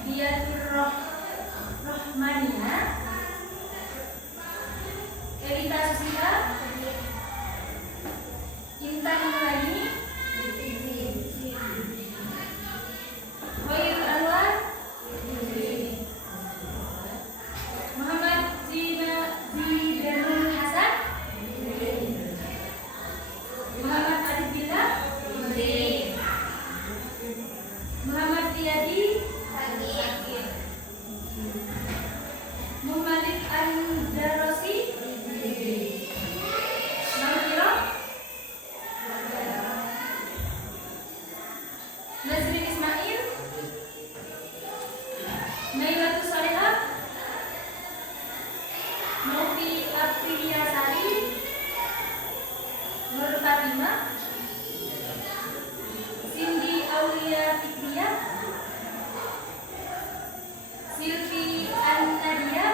Diatur Rohmania, Elita Susila, Intan Nuraini, Hoirul Anwar, Muhammad Zidanul Hasan, Muhammad Aditilla, Muhammad Riyadi, Muhammad Andarosi, Mahmiro, Nazrin Ismail, Nailatus Salihah, Novi Apriliasari, Nur Fatimah, Cindy Aulia Fikria, Silvi An-Nadia,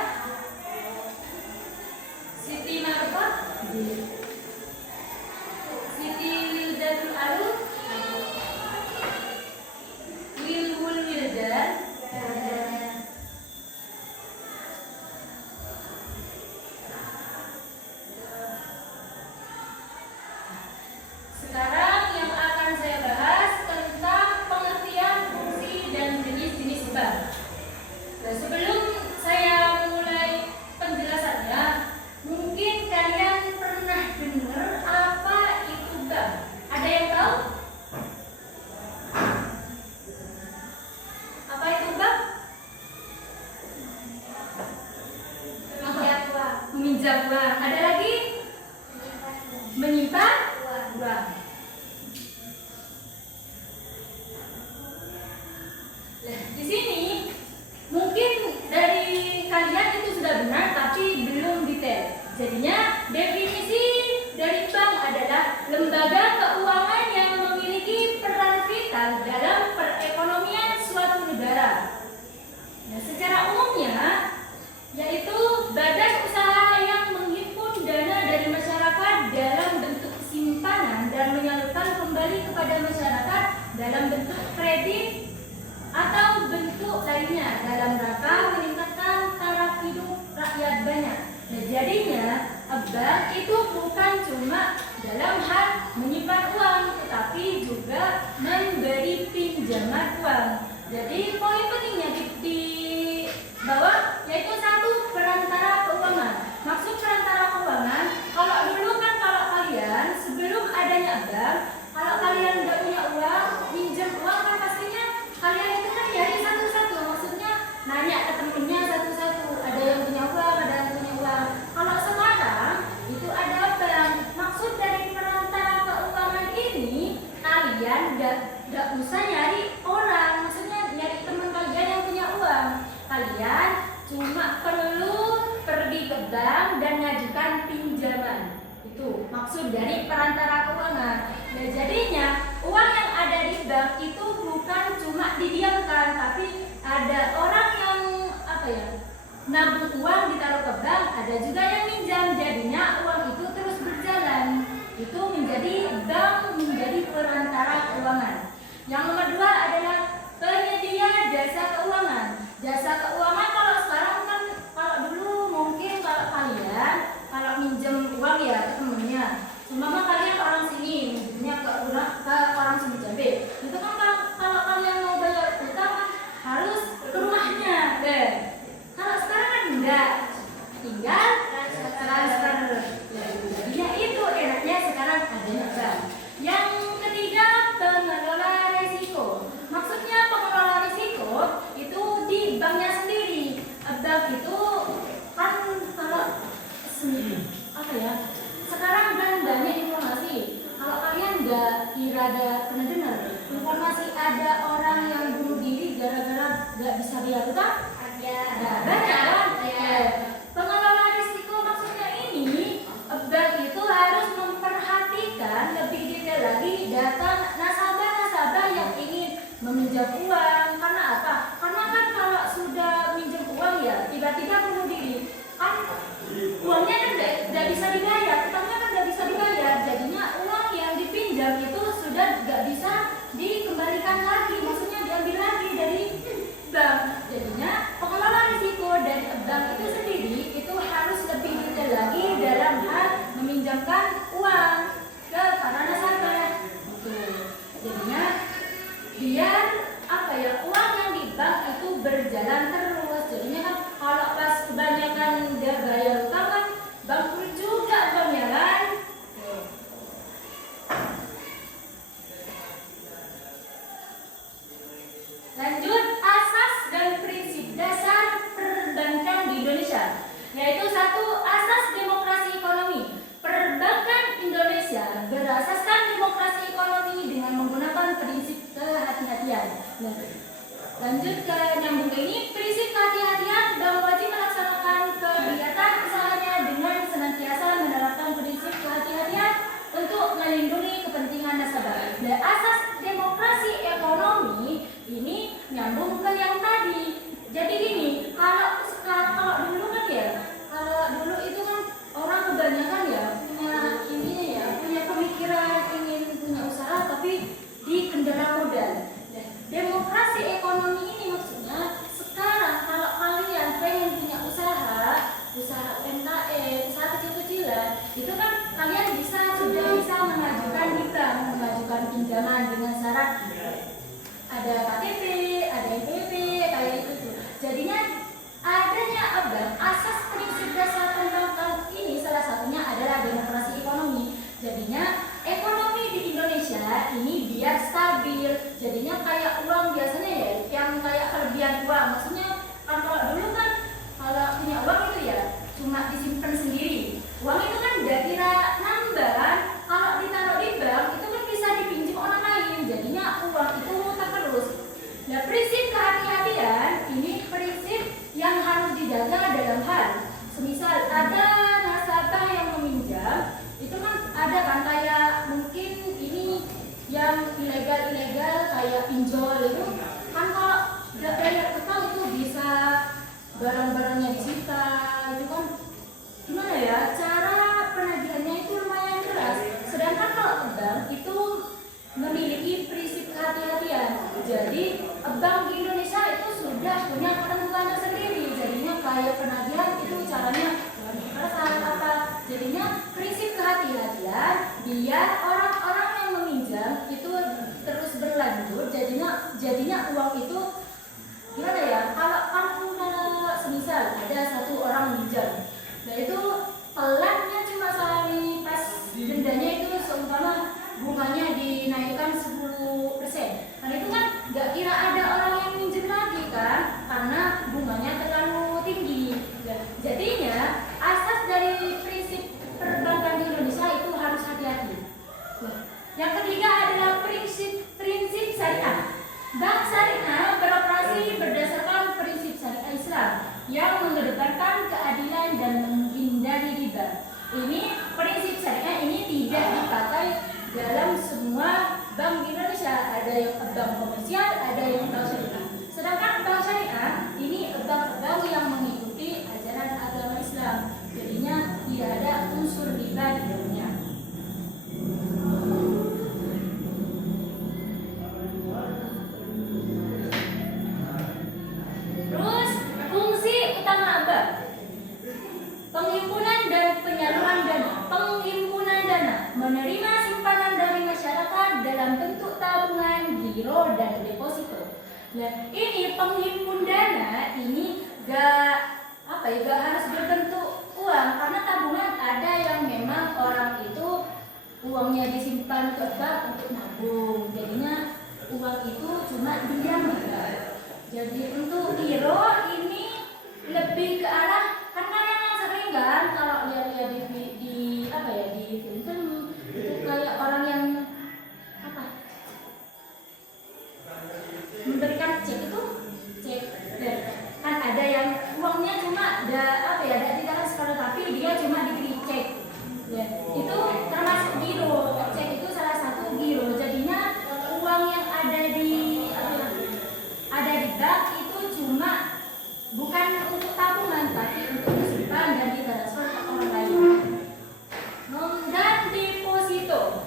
Siti Marufah, Siti Wildatul Aluf, Wilhul Wildan, sekarang yang akan saya bahas tentang pengertian fungsi dan jenis-jenis bank. Nah, sebelum saya mulai penjelasannya, mungkin kalian pernah dengar apa itu bank? Ada yang tahu? Apa itu bank? Meminjam uang. Ada lagi? Menyimpan uang. Nah, di sini mungkin dari kalian itu sudah benar tapi belum detail. Jadinya definisi dari bank adalah lembaga keuangan yang memiliki peran vital dalam perekonomian suatu negara. Nah, secara umumnya yaitu badan usaha yang menghimpun dana dari masyarakat dalam bentuk simpanan dan menyalurkan kembali kepada masyarakat dalam bentuk kredit atau bentuk lainnya dalam rangka meningkatkan taraf hidup rakyat banyak. Nah, jadinya bank itu bukan cuma dalam hal menyimpan uang, tetapi juga memberi pinjaman uang. Jadi poin pentingnya di bawah yaitu satu, perantara keuangan. Maksud perantara keuangan, kalau dulu kan kalau kalian sebelum adanya bank, kalau kalian nggak punya uang, pinjam uang kan pastinya kalian itu kan dari satu-satu, maksudnya nanya ke temennya satu-satu, ada yang punya uang, ada yang punya uang. Kalau sekarang itu ada bank. Maksud dari perantara keuangan ini, kalian nggak usah nyari orang, maksudnya nyari teman kalian yang punya uang. Kalian cuma perlu pergi ke bank dan ngajukan pinjaman. Itu maksud dari perantara keuangan. Nah, jadinya uang yang ada di bank itu bukan cuma didiamkan, tapi ada orang yang nabung uang ditaruh ke bank, ada juga yang minjam. Jadinya uang itu terus berjalan. Itu menjadi bank, menjadi perantara keuangan. Yang nomor 2 adalah penyedia jasa keuangan. Jasa keuangan kalau sekarang kan, kalau dulu mungkin kalau kalian kalau minjem uang ya ke temennya, cuma kalian orang sini minjemnya ke orang sini Jambe. Itu kan kalau kalian mau bayar utang kan harus ke rumahnya. Kalau sekarang kan enggak, tinggal transfer. Ya itu enaknya sekarang adanya bank. Yang ketiga, pengelola risiko. Maksudnya pengelola risiko itu di banknya sendiri. Bank itu kan kalau sekarang kan banyak informasi. Kalau kalian pernah dengar informasi ada orang yang bunuh diri gara-gara nggak bisa bayar utang? Ada. Nah, banyak kan? Pengelola risiko maksudnya ini, bank itu harus memperhatikan lebih detail lagi data nasabah-nasabah yang ingin meminjam uang. Karena apa? Karena kan kalau sudah minjem uang ya tiba-tiba bunuh diri, kan uangnya kan nggak bisa dibayar, utangnya kan nggak bisa dibayar. Jadinya uang yang dipinjam itu sudah nggak bisa dikembalikan lagi, maksudnya diambil lagi dari bank. ya, uang yang di bank itu berjalan terus. Jadinya kan kalau pas kebanyakan dia bayar utang kan bangkrut juga banknya kan. Lanjut, asas dan prinsip dasar perbankan di Indonesia, yaitu satu, asas demokrasi ekonomi. Perbankan Indonesia berasaskan demokrasi ekonomi dengan menggunakan prinsip kehati-hatian. Nah, lanjut ke nyambung ke ini, prinsip kehati-hatian. Bank wajib melaksanakan kegiatan usahanya dengan senantiasa menerapkan prinsip kehati-hatian untuk melindungi kepentingan nasabah. Dan asas demokrasi ekonomi ini nyambung ke yang tadi. Jadi gini, kalau dulu kan ya, kalau dulu itu kan orang kebanyakan ya punya ininya ya, punya pemikiran ingin punya usaha tapi di kendala modal. Nah, demokrasi ekonomi ini maksudnya sekarang kalau kalian pengen punya usaha UMKM, usaha kecil-kecilan, itu kan kalian sudah bisa mengajukan di bank, mengajukan pinjaman dengan syarat ada KTP, ada NPWP, kayak itu. Jadinya adanya bank, asas prinsip dasar perbankan ini salah satunya adalah demokrasi ekonomi. Jadinya ekonomi di Indonesia ini biar stabil. Jadinya kayak uang biasanya ya, yang kayak kelebihan uang. Maksudnya kan kalau dulu kan kalau punya uang itu ya cuma disimpan sendiri. Uang itu kan udah kira nambah kan. Kalau ditaruh di bank itu kan bisa dipinjam orang lain. Jadinya uang itu muter terus. Nah, prinsip kehati-hatian ini prinsip yang harus dijaga dalam hal semisal ada nasabah yang meminjam, itu kan ada kan kayak mungkin ini yang ilegal kayak pinjol itu kan kalau nggak bayar utang itu bisa barang-barangnya disita. Itu kan gimana ya, cara penagihannya itu lumayan keras. Sedangkan kalau bank itu memiliki prinsip kehati-hatian. Jadi bank di Indonesia itu sudah punya ketentuannya sendiri. Jadinya kayak penagihan itu caranya apa? Jadinya prinsip kehati-hatian biar orang-orang yang meminjam itu terus berlanjut. Jadinya uang itu gimana ya? Kalau semisal ada satu orang minjam, nah itu pelannya cuma sehari, pas dendanya itu seumpama bunganya dinaikkan 10%. Kan itu kan nggak kira ada orang yang minjem lagi kan, karena bunganya terlalu tinggi. Jadinya asas dari prinsip perbankan di Indonesia itu harus hati-hati. Yang ketiga adalah prinsip syariah. Bank syariah beroperasi berdasarkan prinsip syariah Islam yang mengedepankan keadilan dan menghindari riba. Ini prinsip syariah ini tidak dipakai dalam semua bank di Indonesia. Ada yang bank komersial, ada yang bank syariah. Sedangkan bank syariah ini bank yang mengikuti ajaran agama Islam. Jadinya tidak ada unsur riba di dalamnya. Terus fungsi utama bank: penghimpunan dan penyaluran dana. Penghimpunan dana menerima simpanan dari masyarakat dalam bentuk tabungan, giro, dan deposito. Nah, ini penghimpun dana ini gak harus berbentuk uang, karena tabungan ada yang memang orang itu uangnya disimpan ke bank untuk nabung. Jadinya uang itu cuma diam di bank. Jadi untuk giro ini lebih ke arah, kan kalian sering kan kalau lihat di film itu kayak orang yang memberikan cek itu kan ada yang uangnya cuma ada di tangan sekarang tapi dia cuma diberi cek. Ya, itu termasuk giro. Cek itu salah satu giro. Jadinya uang yang ada di bank itu cuma bukan untuk tabungan tapi untuk disimpan dan ditransfer ke orang lain. Dan deposito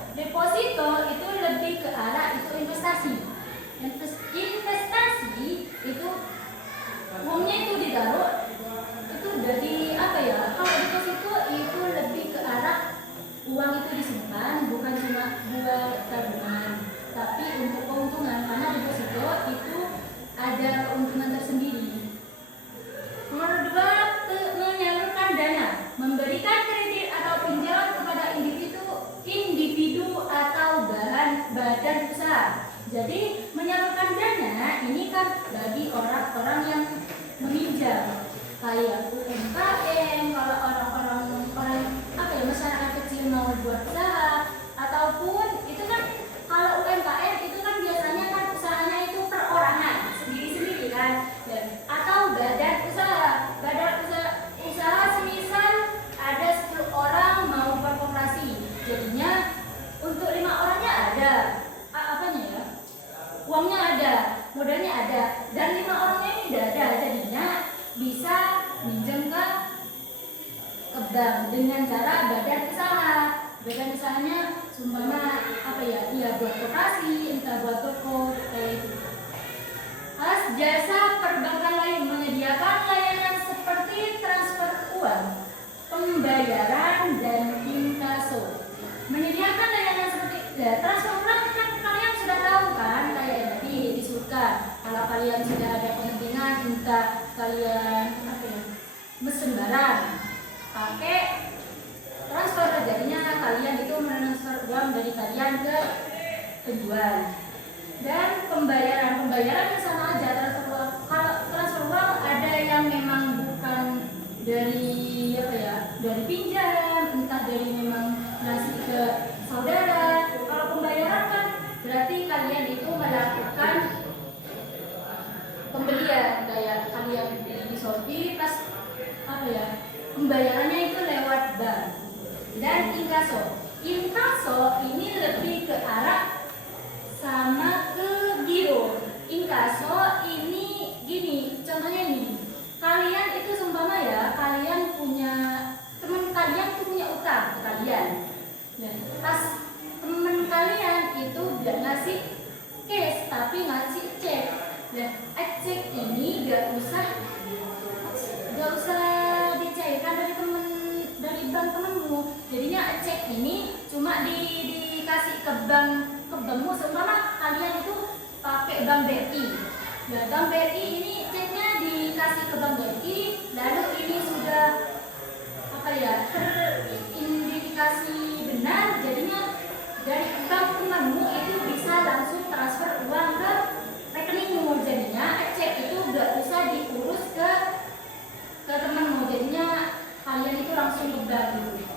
itu lebih ke arah itu investasi beragam, kayak UMKM, kalau orang masyarakat kecil mau buat usaha, ataupun itu kan kalau UMKM itu kan biasanya kan usahanya itu perorangan sendiri-sendiri kan, atau badan usaha semisal ada 10 orang mau berkooperasi, jadinya untuk 5 orangnya ada uangnya ada, modalnya ada, dan 5 orangnya ini tidak ada, jadinya bisa minjem ke bank dengan cara badan usaha. Badan usahanya sumpama buat koperasi, entah buat toko kayak itu. Jasa perbankan lain menyediakan layanan seperti transfer uang, pembayaran, dan inkaso. Menyediakan layanan seperti transfer uang kan kalian sudah tahu kan, kayak yang tadi disebutkan. Kalau kalian sudah ada kepentingan, entah kalian mesen barang, pakai transfer, jadinya kalian itu mentransfer uang dari kalian ke penjual. Dan pembayaran sama aja transfer uang. Kalau transfer uang ada yang memang bukan dari dari pinjam, entah dari memang ngasih ke saudara. Kalau pembayaran kan berarti kalian itu melakukan pembelian, kayak kalian beli di Shopee pas pembayarannya itu lewat bank. Dan inkaso ini lebih ke arah sama ke giro. Inkaso ini gini, contohnya ini, kalian itu seumpama kalian punya teman kalian tuh punya utang ke kalian, pas teman kalian itu gak ngasih cash tapi ngasih cek. Cek ini gak usah dicairkan dari bank temenmu, jadinya cek ini cuma dikasih ke bankmu. Seumpama kalian itu pakai bank BRI, bank BRI ini ceknya dikasih ke bank BRI, lalu ini sudah teridentifikasi benar, jadinya dari bank temanmu itu bisa langsung transfer uang ke rekeningmu, jadinya cek itu gak usah diurus ke temanmu, jadinya kalian itu langsung ke bank gitu.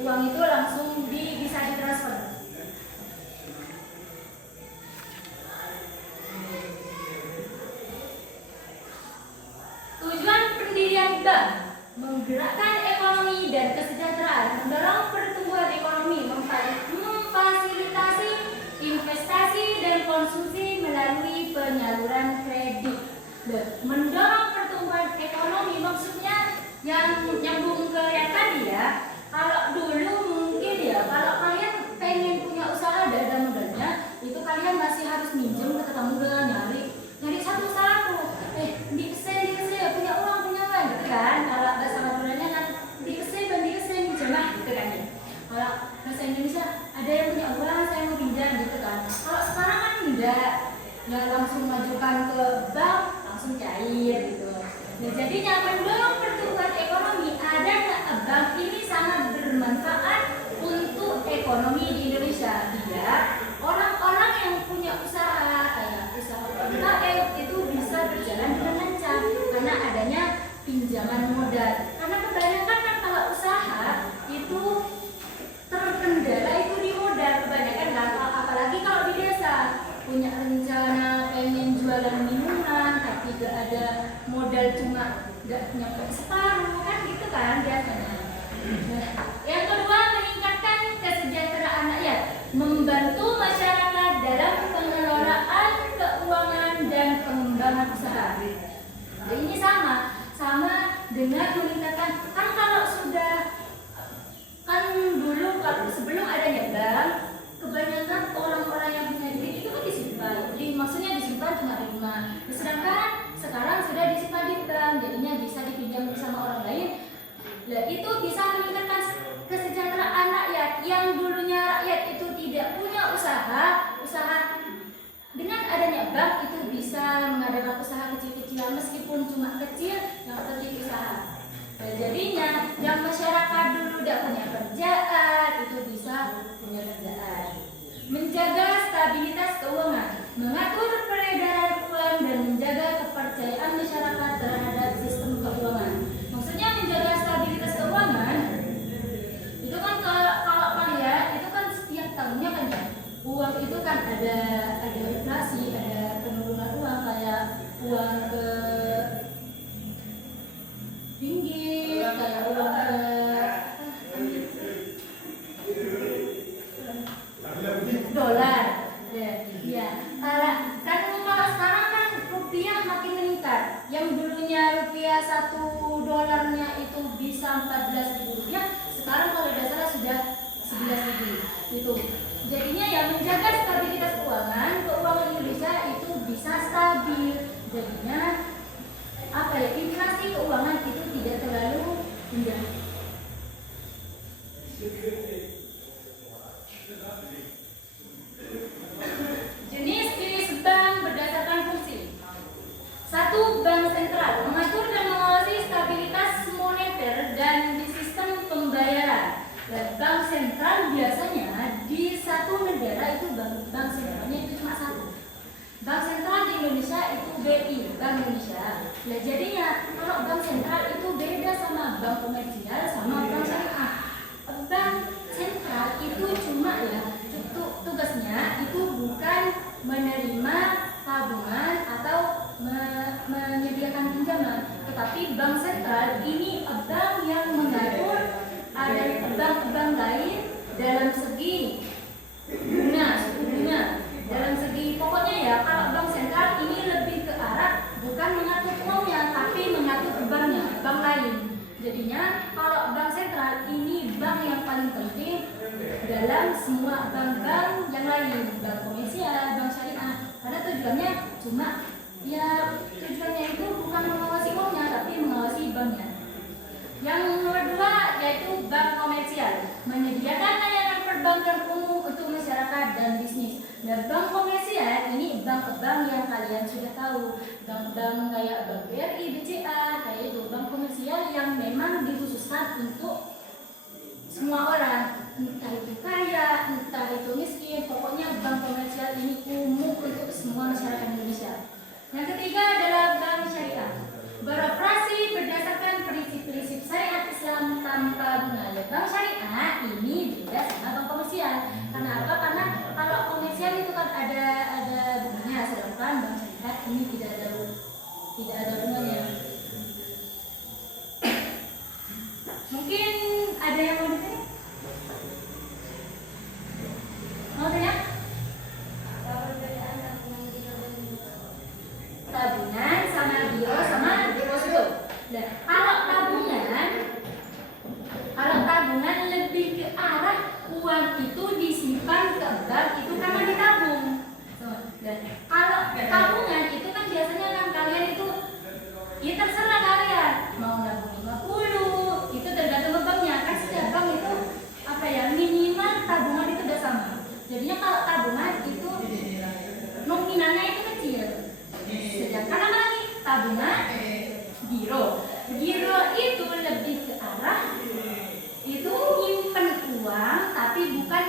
Uang itu langsung bisa ditransfer. Tujuan pendirian bank menggerakkan ekonomi dan kesejahteraan, mendorong pertumbuhan ekonomi, memfasilitasi investasi dan konsumsi melalui penyaluran kredit. Mendorong pertumbuhan ekonomi maksudnya yang nyambung ke yang tadi kalau dulu mungkin kalau kalian pengen punya usaha ada modalnya, itu kalian masih harus minjem ke tetangga, nyari satu-satu, dikesen punya uang gitu kan. Kalau bahasa Maduranya kan dikesen minjem gitu kan ya. Kalau bahasa Indonesia ada yang punya uang saya mau pinjam gitu kan. Kalau sekarang kan enggak langsung majukan ke bank langsung cair gitu. Jadinya mendorong pertumbuhan ekonomi, adanya bank ini sangat bermanfaat untuk ekonomi di Indonesia. Orang-orang yang punya usaha kayak usaha UMKM itu bisa berjalan dengan lancar karena adanya pinjaman modal. Karena kebanyakan kan kalau usaha itu terkendala itu di modal kebanyakan, apalagi kalau di desa punya rencana pengen jualan minuman tapi gak ada modal, cuma gak nyampe separuh kan gitu kan biasanya. Yang kedua, meningkatkan kesejahteraan rakyat, membantu masyarakat dalam pengelolaan keuangan dan pengembangan usaha. Jadi ini sama dengan meningkatkan, kan kalau sudah kan dulu kalau sebelum adanya bank, kebanyakan orang-orang yang punya duit itu kan disimpan. Jadi maksudnya disimpan cuma di rumah. Sedangkan sekarang sudah disimpan di bank, jadinya bisa dipinjam sama orang lain. Itu bisa meningkatkan kesejahteraan rakyat. Yang dulunya rakyat itu tidak punya usaha dengan adanya bank itu bisa mengadakan usaha kecil-kecilan, meskipun cuma kecil, yang penting usaha. Jadinya yang masyarakat dulu tidak punya kerjaan itu bisa punya kerjaan. Menjaga stabilitas keuangan, mengatur peredaran uang dan menjaga kepercayaan masyarakat terhadap sistem satu dolarnya itu bisa 14.000 rupiah, sekarang kalau tidak salah sudah 11.000 itu. Jadinya ya menjaga stabilitas keuangan Indonesia itu bisa stabil. Jadinya apa ya, inflasi keuangan itu tidak terlalu rendah. Jenis bank berdasarkan fungsi. 1. Bank sentral mengatur dan mengawasi stabilitas moneter dan di sistem pembayaran. Dan bank sentral biasanya di satu negara itu bank sentralnya itu cuma satu. Bank sentral di Indonesia itu BI, Bank Indonesia. Nah, jadinya kalau bank sentral itu beda sama bank komersial sama bank syariah. Bank sentral itu cuma ya tugasnya itu bukan menerima tabungan atau menyediakan pinjaman, tetapi bank sentral ini bank yang mengatur ada bank-bank lain dalam segi suku bunga, dalam segi pokoknya ya. Kalau bank sentral ini lebih ke arah bukan mengatur uangnya tapi mengatur banknya, bank lain. Jadinya kalau bank sentral ini bank yang paling penting dalam semua bank-bank yang lain, bank komersial, bank syariah, karena tujuannya cuma ya tujuannya itu bukan mengawasi uangnya tapi mengawasi banknya. Yang nomor 2 yaitu bank komersial, menyediakan layanan perbankan umum untuk masyarakat dan bisnis. Dan bank komersial ini bank-bank yang kalian sudah tahu, bank-bank kayak Bank BRI, BCA, kayak itu bank komersial yang memang dikhususkan untuk semua orang, entah itu kaya, entah itu miskin, pokoknya bank komersial ini umum untuk semua masyarakat Indonesia. Yang ketiga adalah bank syariah, beroperasi berdasarkan prinsip-prinsip syariat Islam tanpa bunga. Bank syariah ini beda sama bank komersial. Karena apa? Karena kalau komersial itu kan ada bunganya, sedangkan bank syariah ini tidak ada bunganya. Mungkin ada yang mau ditanya? Mau tanya? Tabungan sama giro sama deposito. Nah, kalau tabungan lebih ke arah uang itu disimpan ke bank itu karena ditabung. Dan kalau tabungan itu kan biasanya kan kalian itu ya terserah kalian mau nabung 50, itu tergantung banknya. Kan setiap bank itu apa ya, minimal tabungan itu udah sama. Jadinya kalau tabungan itu nominalnya itu kecil. Sedangkan apa lagi? Tabungan, giro itu lebih ke arah itu nyimpen uang tapi bukan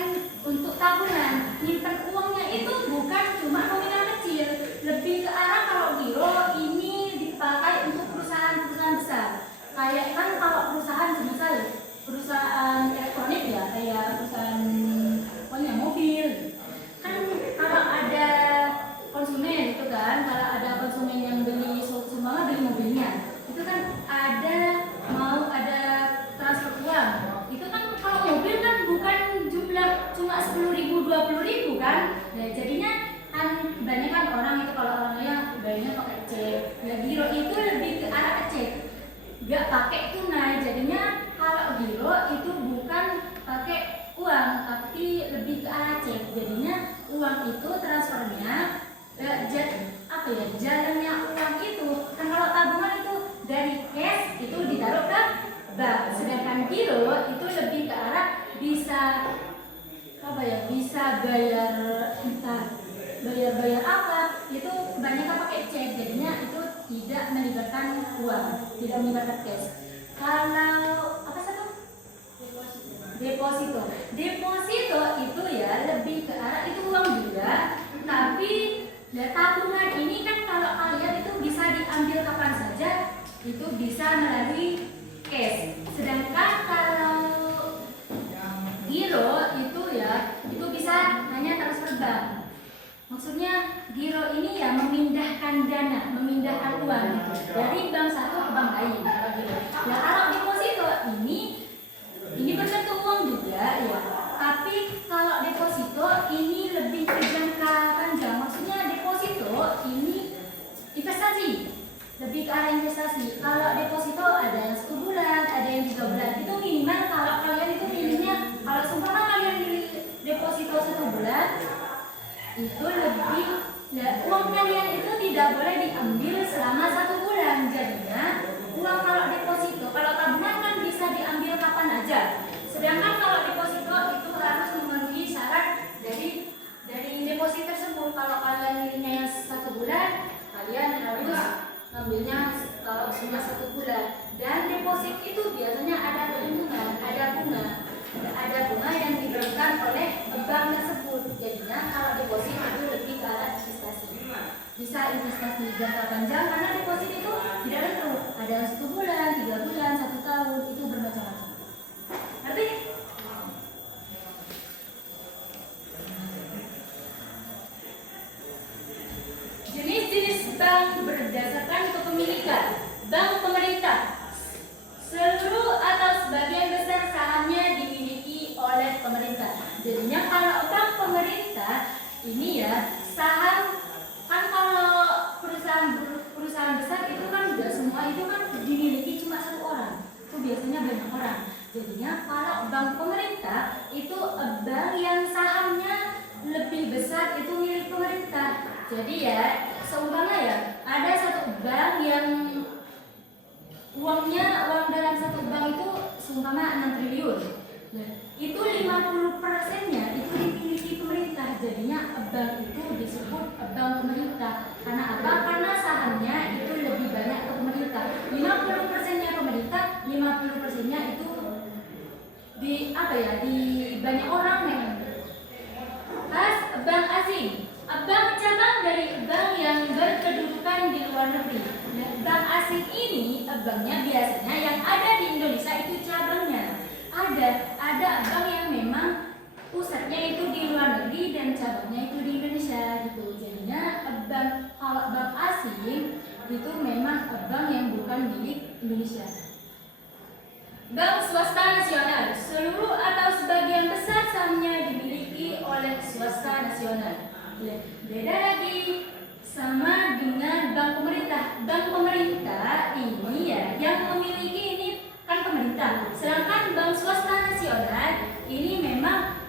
untuk tabungan. Nyimpen uangnya itu bukan cuma nominal kecil, lebih ke arah kalau giro ini dipakai untuk perusahaan-perusahaan besar. Kayak kan kalau perusahaan semisal perusahaan elektronik ya, kayak perusahaan pokoknya mobil. Kan kalau ada konsumen itu kan, kalau ada konsumen yang beli sumbangan beli mobilnya, itu kan mau ada transfer uang. Itu kan kalau mobil kan bukan jumlah cuma 10.000 20.000 kan. Nah, jadinya kan banyak kan orang itu kalau orangnya bayarnya pakai cek. Ya giro itu lebih ke arah cek, nggak pakai tunai. Jadinya kalau giro itu bukan pakai uang tapi lebih ke arah cek. Jadinya uang itu transfernya jalannya uang itu kan, kalau tabungan itu dari cash itu ditaruh ke bank, sedangkan giro itu lebih ke arah bisa bayar bayar apa itu banyak pakai cek. Jadinya itu tidak melibatkan uang, tidak melibatkan cash. Kalau apa satu deposito itu ya lebih ke arah itu uang juga, tapi tabungan ini kan kalau kalian itu bisa diambil kapan saja, itu bisa melalui cash. Sedangkan kalau giro itu ya itu bisa hanya transfer bank. Maksudnya giro ini ya memindahkan dana, memindahkan uang gitu, dari bank satu ke bank lain. Nah, kalau deposito ini berbentuk uang juga ya, tapi kalau deposito ini lebih ke jangka panjang. Maksudnya deposito ini investasi, lebih ke arah investasi. Kalau itu lebih, uang kalian itu tidak boleh diambil selama 1 bulan. Jadinya uang kalau deposito, kalau tabungan kan bisa diambil kapan aja. Sedangkan kalau deposito itu harus memenuhi syarat dari deposit tersebut. Kalau kalian milihnya yang 1 bulan, kalian harus ngambilnya kalau cuma 1 bulan. Dan deposit itu biasanya ada keuntungan, ada bunga yang diberikan oleh bank tersebut. Jadinya kalau deposit itu lebih ke arah investasi. Bisa investasi jangka panjang karena deposit itu tidak tentu. Ada 1 bulan, 3 bulan, 1 tahun, itu bermacam-macam. Ngerti? Jenis-jenis bank berdasarkan kepemilikan. Bank pemerintah, seluruh atau sebagian besar sahamnya dimiliki oleh pemerintah. Jadinya kalau bank pemerintah ini ya, saham kan kalau perusahaan besar itu kan tidak semua itu kan dimiliki cuma 1 orang. Itu biasanya banyak orang. Jadinya kalau bank pemerintah itu bank yang sahamnya lebih besar itu milik pemerintah. Jadi ya, seumpama ya, ada 1 bank yang uang dalam 1 bank itu seumpama 6 triliun. Nah, itu 50%-nya itu dimiliki pemerintah. Jadinya bank itu disebut bank pemerintah. Karena apa? Karena sahamnya itu lebih banyak ke pemerintah. 50%-nya pemerintah, 50%-nya itu di banyak orang memang. Pas bank asing, bank cabang dari bank yang berkedudukan di luar negeri. Bank asing ini banknya biasanya yang ada di Indonesia itu cabangnya. Ada bank yang memang pusatnya itu di luar negeri dan cabangnya itu di Indonesia gitu. Jadinya kalau bank asing itu memang bank yang bukan milik Indonesia. Bank swasta nasional, seluruh atau sebagian besar sahamnya dimiliki oleh swasta nasional. Beda lagi sama dengan bank pemerintah. Bank pemerintah ini ya yang memiliki ini kan pemerintah. Sedangkan bank swasta nasional ini memang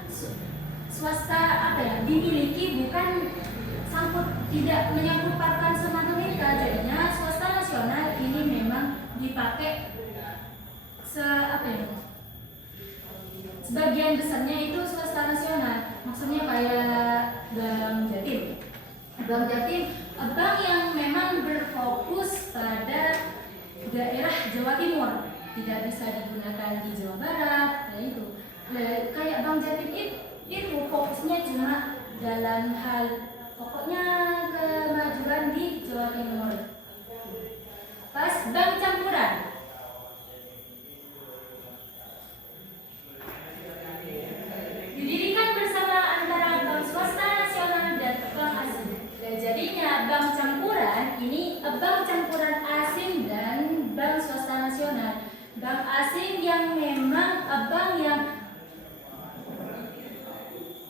swasta dimiliki, bukan tidak menyangkut pautkan sama pemerintah. Jadinya swasta nasional ini memang dipakai sebagian besarnya itu swasta nasional. Maksudnya kayak Bank Jatim. Bank Jatim, bank yang memang berfokus pada daerah Jawa Timur, tidak bisa digunakan di Jawa Barat, kayak itu. Kayak Bank Jatim itu fokusnya cuma dalam hal pokoknya kemajuan di Jawa Timur. Pas bank campuran, didirikan bersama antara bank swasta nasional dan bank asing. Jadinya bank campuran ini bank campuran asing dan bank swasta nasional. Bank asing yang memang bank yang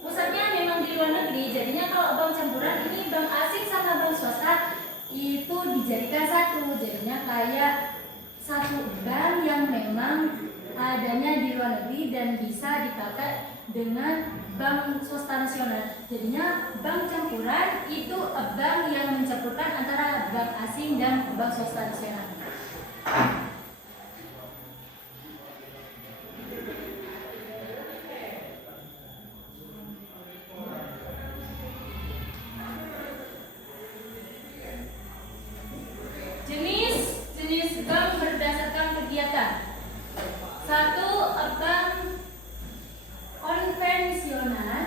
pusatnya memang di luar negeri. Jadinya kalau bank campuran ini bank asing sama bank swasta itu dijadikan satu. Jadinya kayak satu bank yang memang adanya di luar negeri dan bisa dipakai dengan bank swasta nasional. Jadinya bank campuran itu bank yang mencampurkan antara bank asing dan bank swasta nasional. Jenis bank berdasarkan kegiatan. 1. Bank konvensional.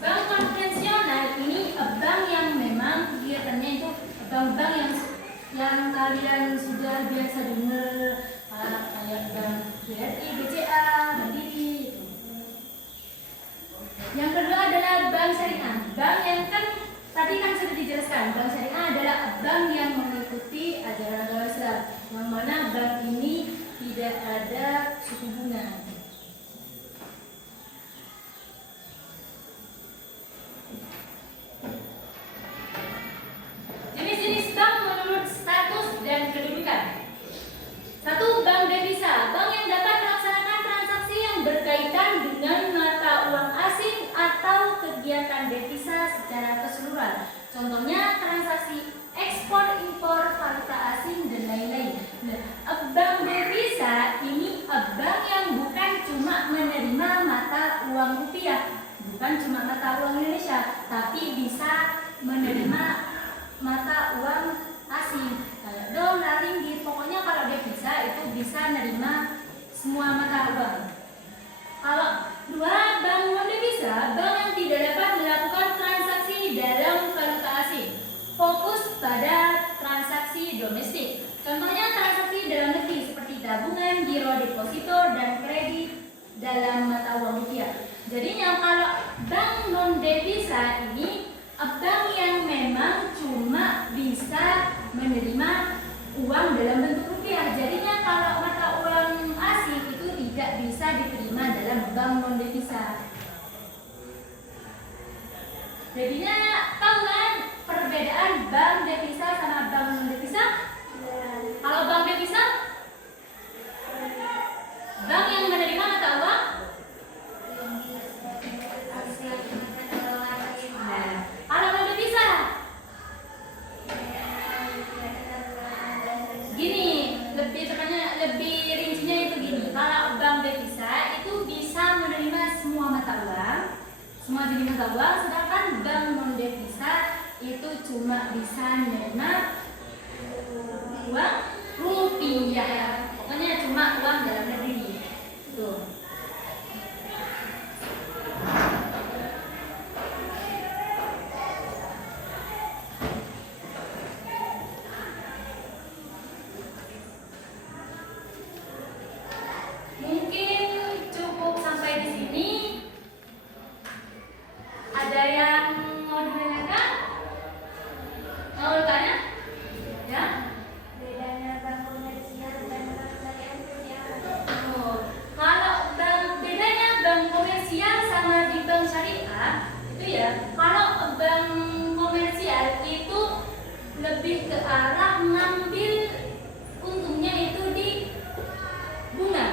Bank konvensional ini bank yang memang kegiatannya itu bank-bank yang kalian sudah biasa dengar, kayak bank BRI, BCA, Mandiri. Yang kedua adalah bank syariah. Bank yang kan tadi kan sudah dijelaskan, bank syariah adalah bank yang mengikuti ajaran agama Islam, yang mana bank ini tidak ada suku bunga. Jenis-jenis bank menurut status menggunakan devisa secara keseluruhan. Contohnya transaksi ekspor impor valuta asing dan lain-lain. Nah, bank devisa ini bank yang bukan cuma menerima mata uang rupiah, bukan cuma mata uang Indonesia, tapi bisa menerima mata uang asing, dolar, ringgit. Pokoknya kalau devisa itu bisa menerima semua mata uang. Kalau dua, bank non devisa, bank yang tidak dapat melakukan transaksi dalam valuta asing, fokus pada transaksi domestik. Contohnya transaksi dalam negeri seperti tabungan, giro deposito, dan kredit dalam mata uang rupiah. Jadinya kalau bank non devisa ini bank yang memang cuma bisa menerima uang dalam bentuk rupiah. Jadinya kalau mata uang asing itu tidak bisa diterima dalam bank non devisa. Jadinya tahu kan perbedaan bank devisa sama bank non devisa? Kalau bank devisa, bank yang menerima mata uang. Kalau non devisa, gini, lebih rincinya itu gini. Kalau bank devisa itu bisa menerima semua mata uang, semua jenis mata uang, sedangkan bank non devisa itu cuma bisa menerima uang rupiah. Pokoknya cuma uang dalam negeri. Tuh. Mungkin cukup sampai di sini. Ada yang mau ditanyakan? Mau bertanya? Ya? Bedanya bank komersial dan bank syariah seperti apa? Oh, kalau bedanya bank komersial sama di bank syariah itu ya, kalau bank komersial itu lebih ke arah ngambil untungnya itu di bunga.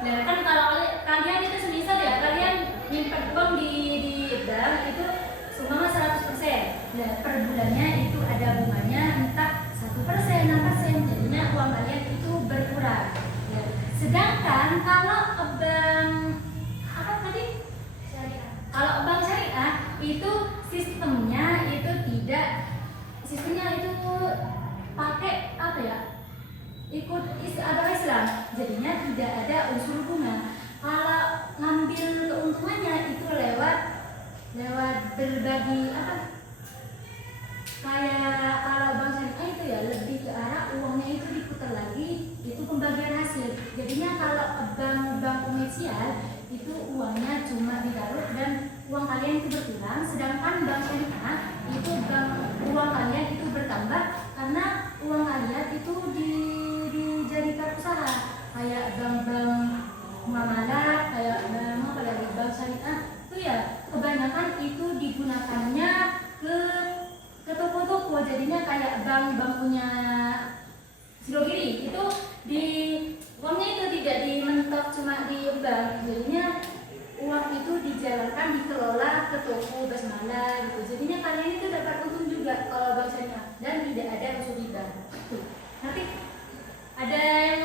Nah kan kalau kalian itu semisal ya, kalian nyimpan uang di bank itu seumpama 100%. Nah per bulannya itu ada bunganya entah 1%, 6%, jadinya uang kalian itu berkurang. Ya. Sedangkan kalau bank apa tadi? Syariah. Kalau bank syariah itu sistemnya itu pakai apa ya? Ikut agama Islam, jadinya tidak ada unsur bunga. Kalau ngambil keuntungannya itu lewat berbagi apa? Kayak kalau bank syariah itu ya lebih ke arah uangnya itu diputar lagi, itu pembagian hasil. Jadinya kalau bank komersial itu uangnya cuma ditaruh dan uang kalian itu berkurang, sedangkan bank syariah itu uang kalian itu bertambah karena uang kalian itu dijadikan usaha. Kayak bank-bank muamalah, kayak bank syariah itu ya kebanyakan itu digunakannya ke toko-toko. Jadinya kayak bank punya Sirogiri itu di uangnya itu tidak dimentok cuma di bank, jadinya uang itu dijalankan dikelola ke toko basmala gitu. Jadinya kalian itu dapat untung juga kalau bank syariah dan tidak ada unsur riba. Nanti ada yang